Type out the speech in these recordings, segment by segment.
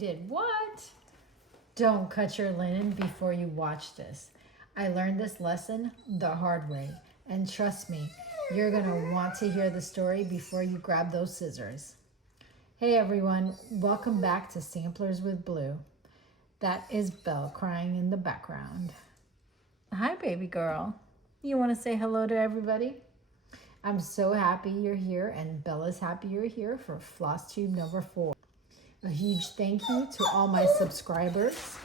did what? Don't cut your linen before you watch this. I learned this lesson the hard way. And trust me, you're gonna want to hear the story before you grab those scissors. Hey everyone, welcome back to Samplers with Blue. That is Belle crying in the background. Hi baby girl. You wanna say hello to everybody? I'm so happy you're here, and Bella's happy you're here for FLOSSTUBE number 4. A huge thank you to all my subscribers.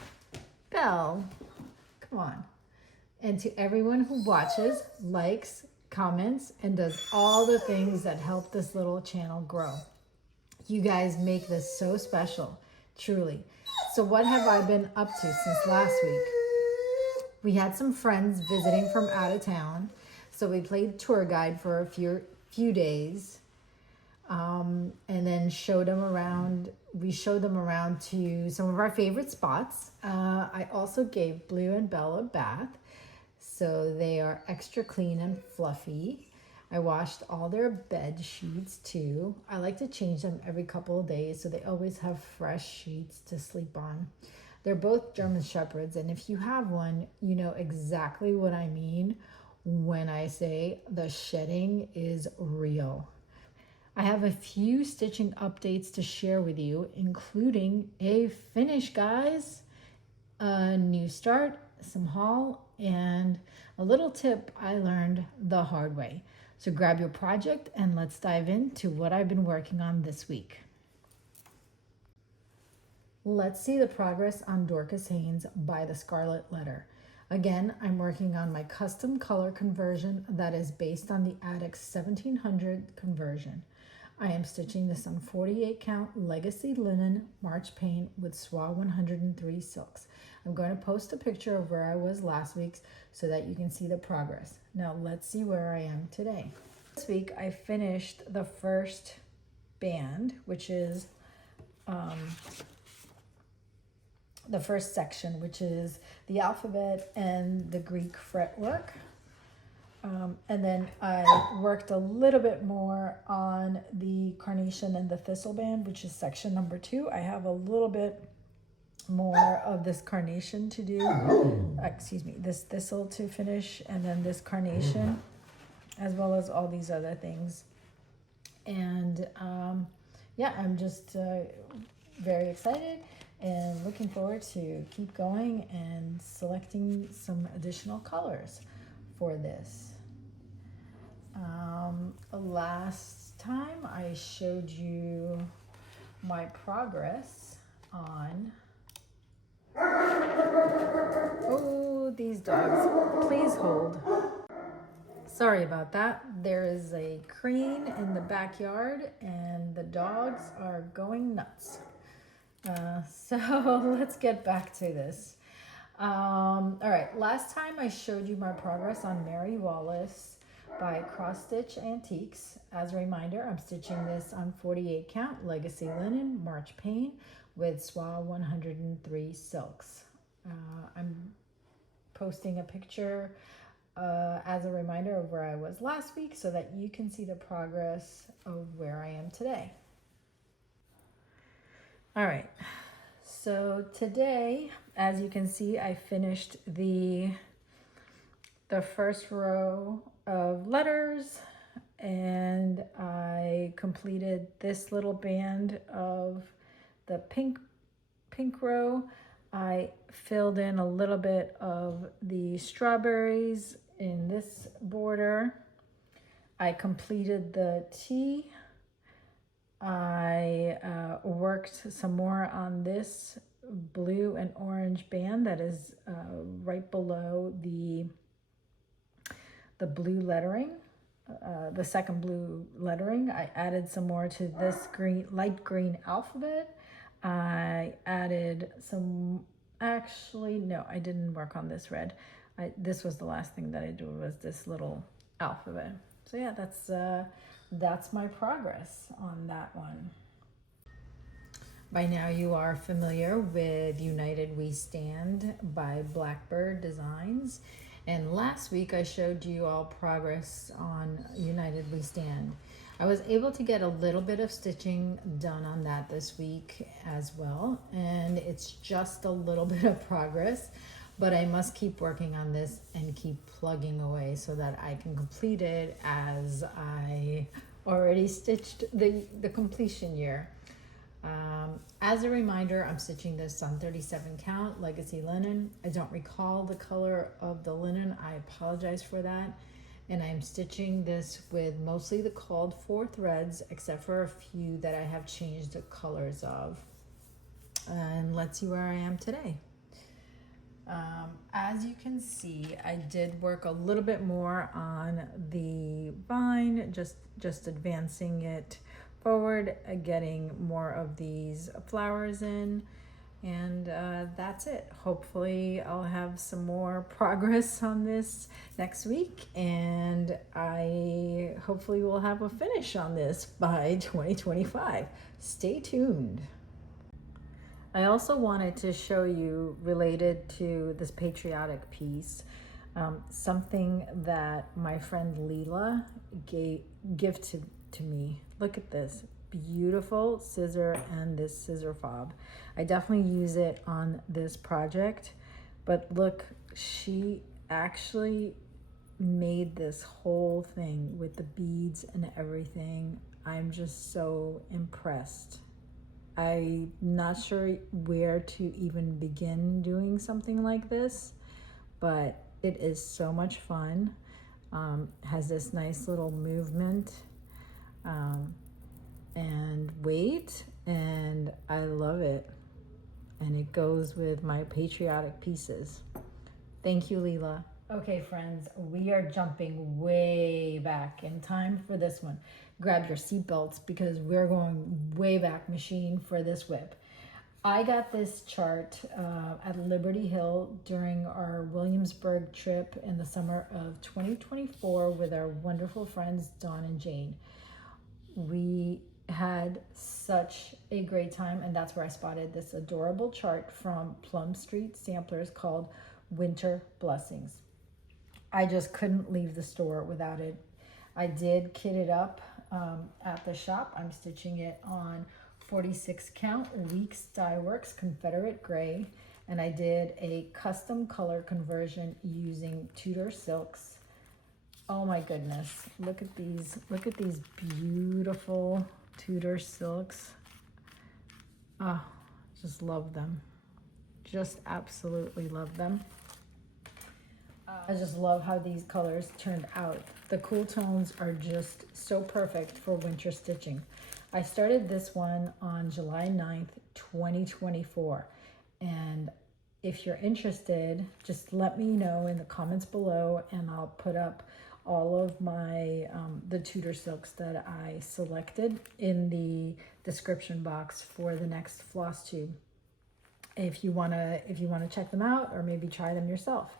Belle, come on. And to everyone who watches, likes, comments, and does all the things that help this little channel grow. You guys make this so special, truly. So what have I been up to since last week? We had some friends visiting from out of town, so we played tour guide for a few days, and then showed them around. We showed them around to some of our favorite spots. I also gave Blue and Bella a bath, so they are extra clean and fluffy. I washed all their bed sheets too. I like to change them every couple of days so they always have fresh sheets to sleep on. They're both German Shepherds, and if you have one, you know exactly what I mean when I say the shedding is real. I have a few stitching updates to share with you, including a finish, guys, a new start, some haul, and a little tip I learned the hard way. So grab your project and let's dive into what I've been working on this week. Let's see the progress on Dorcas Haynes by the Scarlet Letter. Again, I'm working on my custom color conversion that is based on the Attic 1700 conversion. I am stitching this on 48 count legacy linen March pain with SWA 103 silks. I'm going to post a picture of where I was last week so that you can see the progress. Now let's see where I am today. This week I finished the first band, which is the first section, which is the alphabet and the Greek fretwork. And then I worked a little bit more on the carnation and the thistle band, which is section number 2. I have a little bit more of this carnation to do, this thistle to finish, and then this carnation, as well as all these other things. And yeah, I'm just very excited and looking forward to keep going and selecting some additional colors for this. Last time I showed you my progress on, oh, these dogs, please hold. Sorry about that. There is a crane in the backyard and the dogs are going nuts. So let's get back to this. All right, last time I showed you my progress on Mary Wallace by Cross Stitch Antiques. As a reminder, I'm stitching this on 48 count legacy linen March pain with SWA 103 silks. I'm posting a picture as a reminder of where I was last week so that you can see the progress of where I am today. All right, so today, as you can see, I finished the first row of letters, and I completed this little band of the pink row. I filled in a little bit of the strawberries in this border. I completed the T. I worked some more on this blue and orange band that is right below the blue lettering, the second blue lettering. I added some more to this light green alphabet. I added some, actually, no, I didn't work on this red. This was the last thing that I did, was this little alphabet. So yeah, that's my progress on that one. By now you are familiar with United We Stand by Blackbird Designs. And last week I showed you all progress on United We Stand. I was able to get a little bit of stitching done on that this week as well, and it's just a little bit of progress, but I must keep working on this and keep plugging away so that I can complete it as I already stitched the completion year. As a reminder, I'm stitching this on 37 count legacy linen. I don't recall the color of the linen. I apologize for that. And I'm stitching this with mostly the called for threads, except for a few that I have changed the colors of. And let's see where I am today. As you can see, I did work a little bit more on the vine, just advancing it forward, getting more of these flowers in, and that's it. Hopefully I'll have some more progress on this next week, and I hopefully will have a finish on this by 2025. Stay tuned. I also wanted to show you, related to this patriotic piece, something that my friend Leela gifted to me. Look at this beautiful scissor and this scissor fob. I definitely use it on this project, but look, she actually made this whole thing with the beads and everything. I'm just so impressed. I'm not sure where to even begin doing something like this, but it is so much fun. Has this nice little movement and weight, and I love it. And it goes with my patriotic pieces. Thank you, Leela. Okay, friends, we are jumping way back in time for this one. Grab your seatbelts because we're going way back machine for this whip. I got this chart at Liberty Hill during our Williamsburg trip in the summer of 2024 with our wonderful friends Dawn and Jane. We had such a great time, and that's where I spotted this adorable chart from Plum Street Samplers called Winter Blessings. I just couldn't leave the store without it. I did kit it up at the shop. I'm stitching it on 46 count Weeks Dye Works Confederate Gray, and I did a custom color conversion using Tudor silks. Oh my goodness, look at these beautiful Tudor silks. Oh, just love them. Just absolutely love them. I just love how these colors turned out. The cool tones are just so perfect for winter stitching. I started this one on July 9th, 2024. And if you're interested, just let me know in the comments below, and I'll put up all of my the Tudor silks that I selected in the description box for the next floss tube. If you wanna check them out or maybe try them yourself.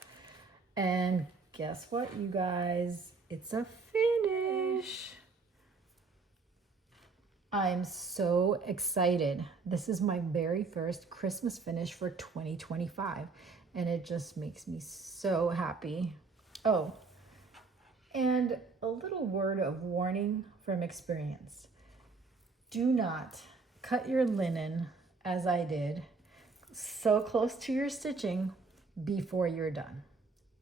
And guess what, you guys? It's a finish. I'm so excited. This is my very first Christmas finish for 2025, and it just makes me so happy. Oh, and a little word of warning from experience. Do not cut your linen, as I did, so close to your stitching before you're done.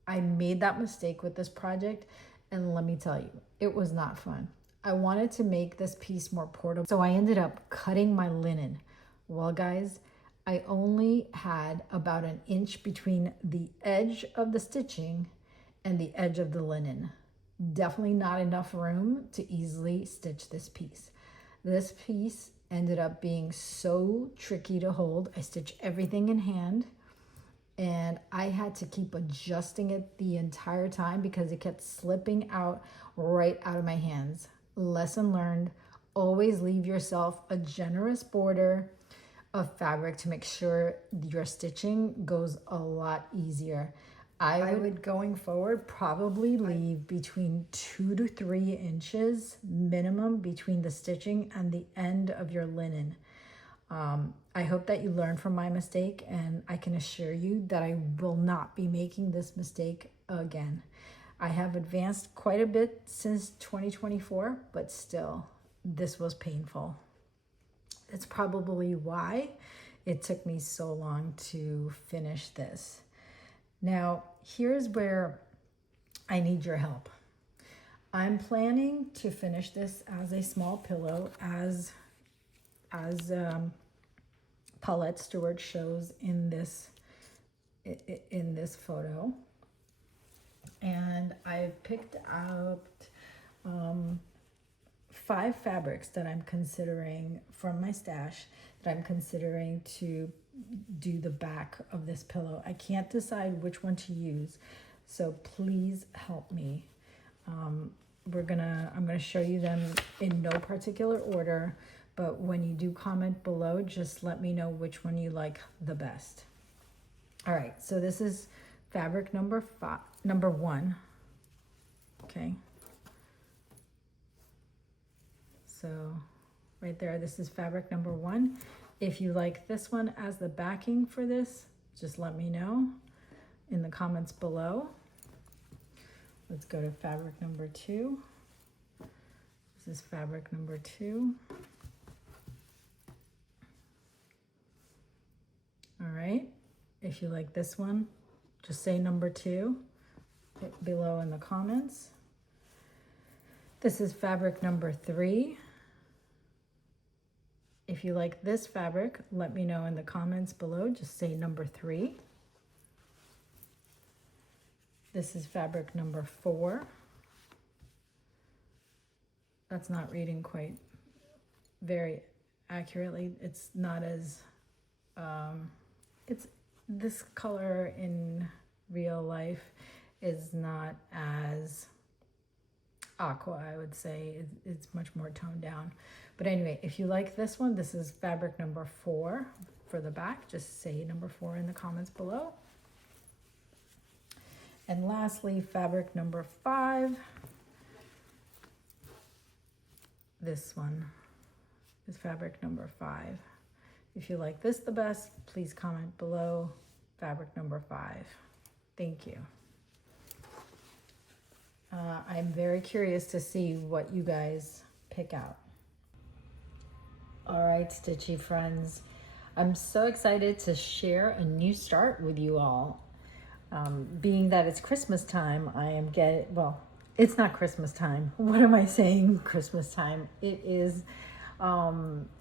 I made that mistake with this project, and let me tell you, it was not fun. I wanted to make this piece more portable, so I ended up cutting my linen. Well, guys, I only had about an inch between the edge of the stitching and the edge of the linen. Definitely not enough room to easily stitch this piece. This piece ended up being so tricky to hold. I stitched everything in hand, and I had to keep adjusting it the entire time because it kept slipping out right out of my hands. Lesson learned, always leave yourself a generous border of fabric to make sure your stitching goes a lot easier. I would, going forward, probably leave between 2 to 3 inches minimum between the stitching and the end of your linen. I hope that you learned from my mistake, and I can assure you that I will not be making this mistake again. I have advanced quite a bit since 2024, but still, this was painful. It's probably why it took me so long to finish this. Now, here's where I need your help. I'm planning to finish this as a small pillow, as Paulette Stewart shows in this photo. And I've picked out 5 fabrics that I'm considering from my stash that I'm considering to do the back of this pillow. I can't decide which one to use, so please help me. I'm gonna show you them in no particular order, but when you do comment below, just let me know which one you like the best. All right, so this is fabric number 1. Okay. So right there, this is fabric number 1. If you like this one as the backing for this, just let me know in the comments below. Let's go to fabric number 2. This is fabric number 2. All right. If you like this one, just say number 2 below in the comments. This is fabric number 3. If you like this fabric, let me know in the comments below. Just say number 3. This is fabric number 4. That's not reading quite very accurately. It's not as, it's this color in real life is not as aqua, I would say. It's much more toned down. But anyway, if you like this one, this is fabric number 4 for the back. Just say number 4 in the comments below. And lastly, fabric number 5. This one is fabric number 5. If you like this the best, please comment below fabric number 5. Thank you. I'm very curious to see what you guys pick out. All right, Stitchy friends, I'm so excited to share a new start with you all. Being that it's Christmas time, well, it's not Christmas time. What am I saying? Christmas time. It is,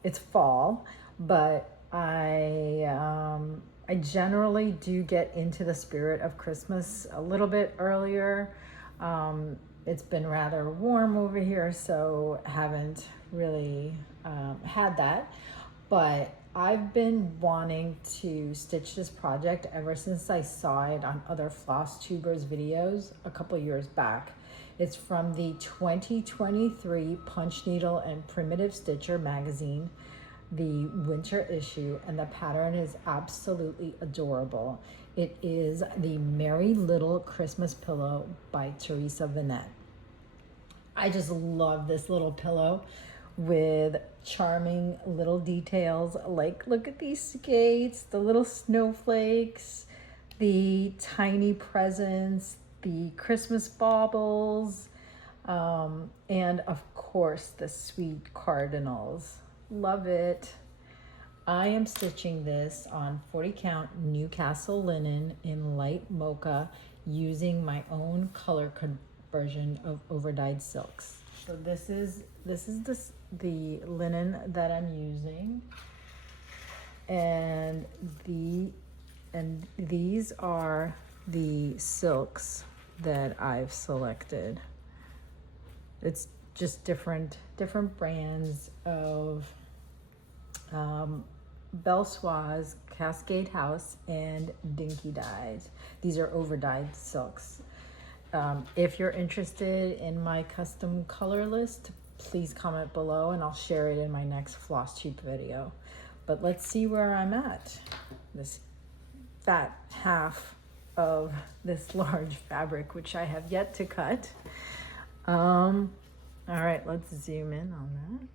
it's fall, but I generally do get into the spirit of Christmas a little bit earlier. It's been rather warm over here, so haven't really had that, but I've been wanting to stitch this project ever since I saw it on other FLOSSTUBers videos a couple years back. It's from the 2023 Punch Needle and Primitive Stitcher magazine, the winter issue, and the pattern is absolutely adorable. It is the Merry Little Christmas Pillow by Teresa Vanette. I just love this little pillow with charming little details. Like, look at these skates, the little snowflakes, the tiny presents, the Christmas baubles, and of course the sweet cardinals. Love it. I am stitching this on 40 count Newcastle linen in light mocha using my own color conversion of overdyed silks. So this is the linen that I'm using, and these are the silks that I've selected. It's just different brands of Belsoise, Cascade House, and Dinky Dyes. These are overdyed silks. If you're interested in my custom color list, please comment below and I'll share it in my next FLOSSTUBE video. But let's see where I'm at. This fat half of this large fabric, which I have yet to cut. All right, let's zoom in on that.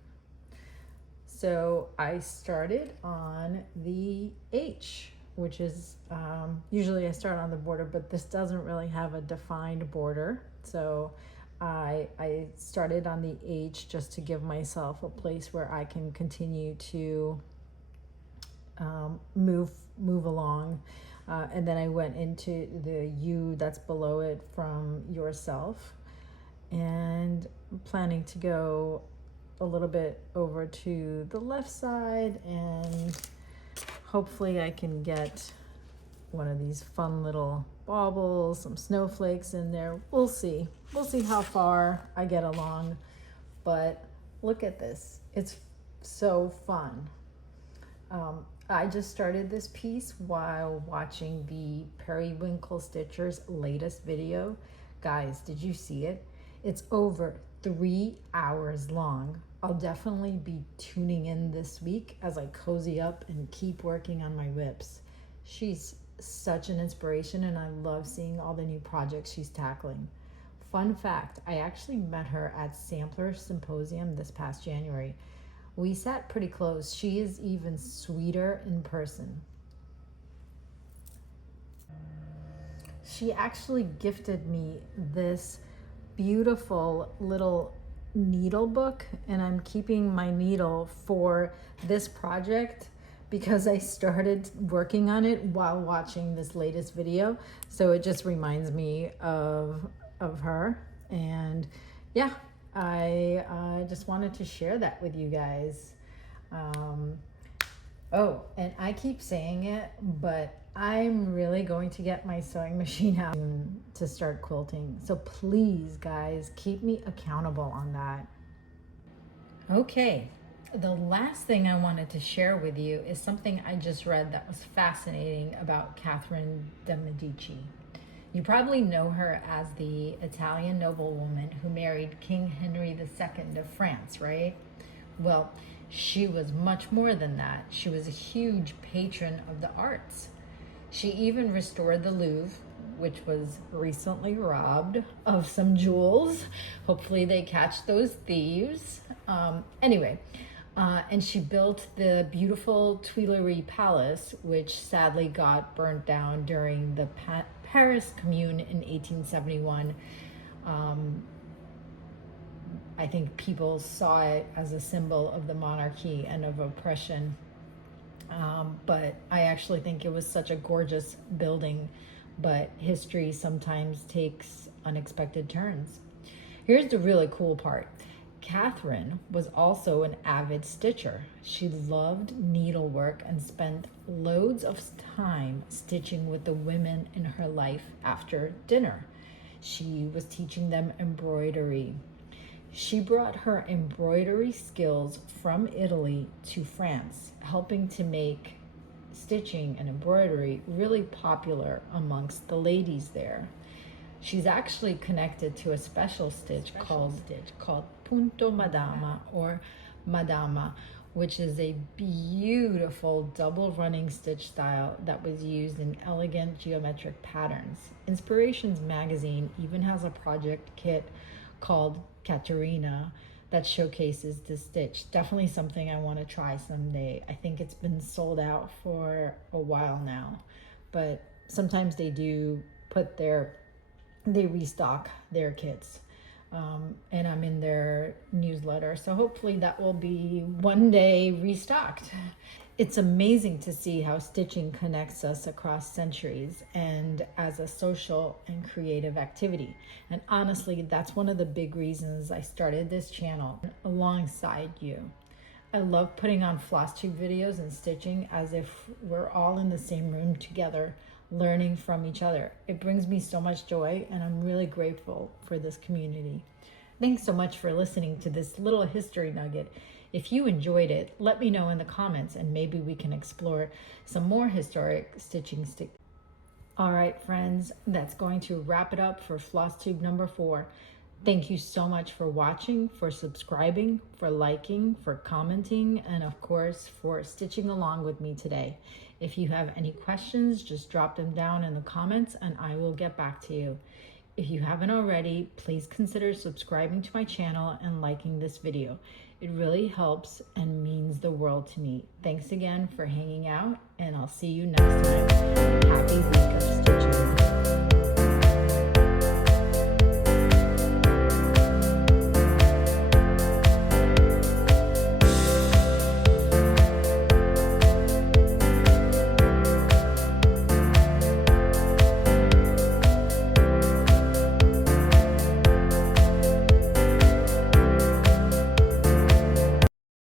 So I started on the H, which is, usually I start on the border, but this doesn't really have a defined border. So I started on the H just to give myself a place where I can continue to move along. And then I went into the U that's below it from yourself, and I'm planning to go a little bit over to the left side, and hopefully I can get one of these fun little baubles, some snowflakes in there. We'll see how far I get along, but look at this, it's so fun. I just started this piece while watching the Periwinkle Stitcher's latest video. Guys, did you see it? It's over 3 hours long. I'll definitely be tuning in this week as I cozy up and keep working on my whips. She's such an inspiration, and I love seeing all the new projects she's tackling. Fun fact, I actually met her at Sampler Symposium this past January. We sat pretty close. She is even sweeter in person. She actually gifted me this beautiful little needle book, and I'm keeping my needle for this project because I started working on it while watching this latest video. So it just reminds me of her. And yeah, I just wanted to share that with you guys. Oh, and I keep saying it, but I'm really going to get my sewing machine out to start quilting. So please, guys, keep me accountable on that. Okay, the last thing I wanted to share with you is something I just read that was fascinating about Catherine de' Medici. You probably know her as the Italian noblewoman who married King Henry II of France, right? Well, she was much more than that. She was a huge patron of the arts. She even restored the Louvre, which was recently robbed of some jewels. Hopefully they catch those thieves. And she built the beautiful Tuileries Palace, which sadly got burnt down during the Paris Commune in 1871. I think people saw it as a symbol of the monarchy and of oppression. But I actually think it was such a gorgeous building, but history sometimes takes unexpected turns. Here's the really cool part. Catherine was also an avid stitcher. She loved needlework and spent loads of time stitching with the women in her life after dinner. She was teaching them embroidery. She brought her embroidery skills from Italy to France, helping to make stitching and embroidery really popular amongst the ladies there. She's actually connected to a special stitch called Punto Madama or Madama, which is a beautiful double running stitch style that was used in elegant geometric patterns. Inspirations magazine even has a project kit called Caterina that showcases this stitch. Definitely something I want to try someday. I think it's been sold out for a while now, but sometimes they do they restock their kits. And I'm in their newsletter, so hopefully that will be one day restocked. It's amazing to see how stitching connects us across centuries and as a social and creative activity. And honestly, that's one of the big reasons I started this channel alongside you. I love putting on FLOSSTUBE videos and stitching as if we're all in the same room together, learning from each other. It brings me so much joy, and I'm really grateful for this community. Thanks so much for listening to this little history nugget. If you enjoyed it, let me know in the comments, and maybe we can explore some more historic stitching. All right, friends, that's going to wrap it up for FLOSSTUBE number 4. Thank you so much for watching, for subscribing, for liking, for commenting, and of course, for stitching along with me today. If you have any questions, just drop them down in the comments and I will get back to you. If you haven't already, please consider subscribing to my channel and liking this video. It really helps and means the world to me. Thanks again for hanging out, and I'll see you next time. Happy week of stitching.